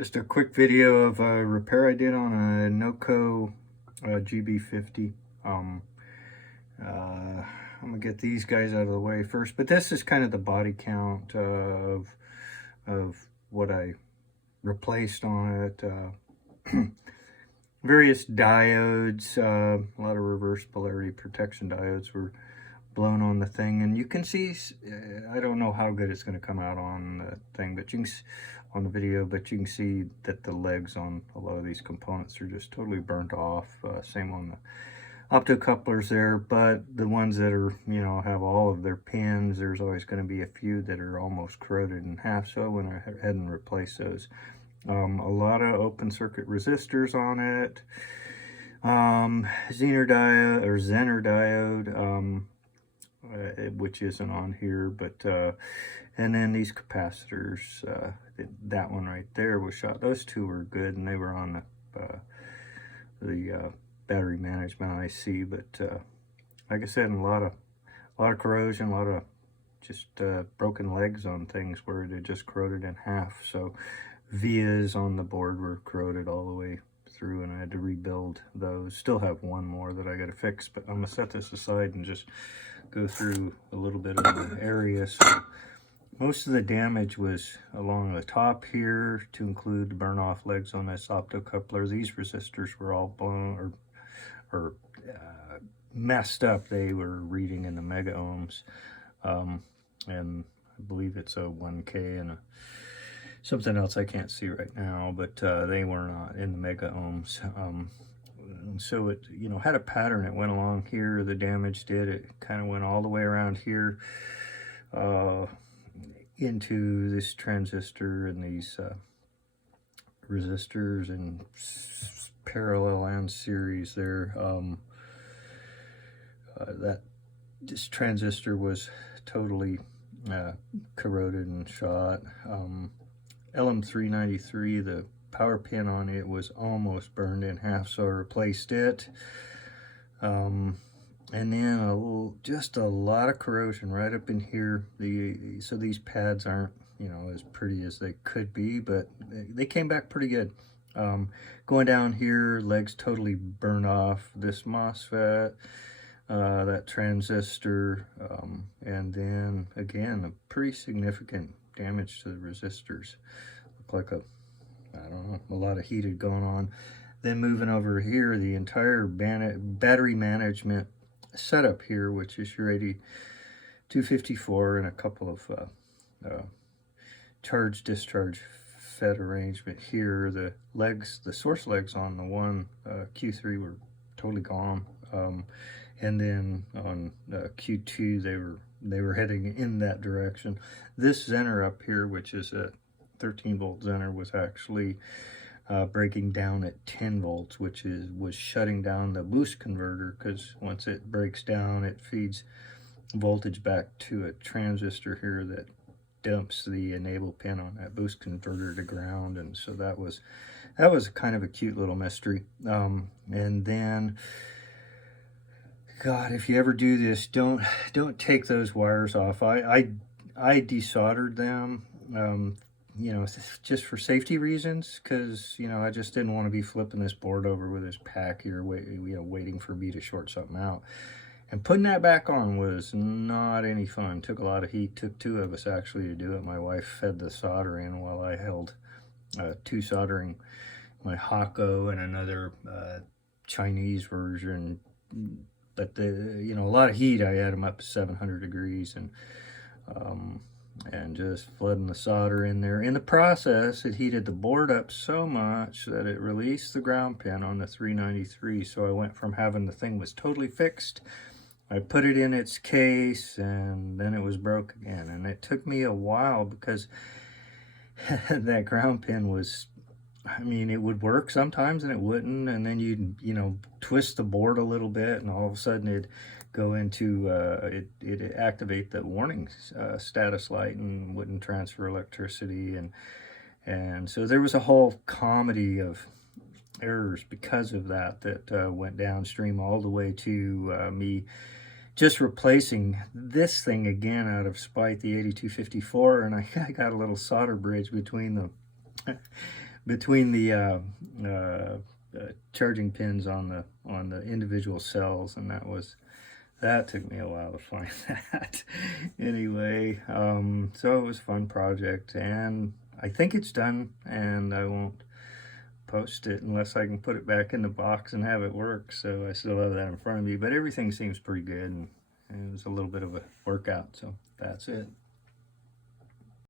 Just a quick video of a repair I did on a Noco GB50. I'm gonna get these guys out of the way first, but this is kind of the body count of what I replaced on it. Various diodes, a lot of reverse polarity protection diodes were blown on the thing, and you can see, I don't know how good it's going to come out on the thing, but you can on the video, but you can see that the legs on a lot of these components are just totally burnt off. Same on the optocouplers there, but the ones that are, have all of their pins, there's always going to be a few that are almost corroded in half, so I went ahead and replaced those. A lot of open circuit resistors on it, Zener diode, which isn't on here, but and then these capacitors, that one right there was shot. Those two were good, and they were on the battery management IC, but like I said, a lot of corrosion, a lot of just broken legs on things where they just corroded in half. So vias on the board were corroded all the way through, and I had to rebuild those. Still have one more that I got to fix, but I'm gonna set this aside and just go through a little bit of the area. So most of the damage was along the top here, to include the burn off legs on this optocoupler. These resistors were all blown or messed up. They were reading in the mega ohms, and I believe it's a 1K and something else I can't see right now, but they were not in the mega ohms. So it, had a pattern. It went along here, the damage did. It kind of went all the way around here into this transistor and these resistors and parallel and series there. This transistor was totally corroded and shot. LM393, the power pin on it was almost burned in half, so I replaced it. And then just a lot of corrosion right up in here. So these pads aren't, as pretty as they could be, but they came back pretty good. Going down here, legs totally burned off. This MOSFET, that transistor, and then again, a pretty significant damage to the resistors. Look like I don't know, a lot of heat had going on. Then moving over here, the entire battery management setup here, which is your 8254 and a couple of charge discharge FET arrangement here. The legs, the source legs on the one Q3 were totally gone, and then on Q2 they were heading in that direction. This Zener up here, which is a 13-volt Zener, was actually breaking down at 10 volts, which was shutting down the boost converter, because once it breaks down, it feeds voltage back to a transistor here that dumps the enable pin on that boost converter to ground. And so that was kind of a cute little mystery. And then, God, if you ever do this, don't take those wires off. I desoldered them, just for safety reasons, because I just didn't want to be flipping this board over with this pack here, waiting for me to short something out. And putting that back on was not any fun. Took a lot of heat. Took two of us actually to do it. My wife fed the solder in while I held two soldering, my Hako and another Chinese version. But a lot of heat. I had them up to 700 degrees, and just flooding the solder in there. In the process, it heated the board up so much that it released the ground pin on the 393. So I went from having the thing was totally fixed, I put it in its case, and then it was broke again. And it took me a while, because that ground pin was, it would work sometimes and it wouldn't, and then you'd twist the board a little bit, and all of a sudden it'd go into it'd activate the warning status light and wouldn't transfer electricity, and so there was a whole comedy of errors because of that went downstream all the way to me just replacing this thing again out of spite, the 8254, and I got a little solder bridge between the between the charging pins on the individual cells, and that took me a while to find that. Anyway, so it was a fun project, and I think it's done, and I won't post it unless I can put it back in the box and have it work. So I still have that in front of me, but everything seems pretty good, and it was a little bit of a workout, so that's it.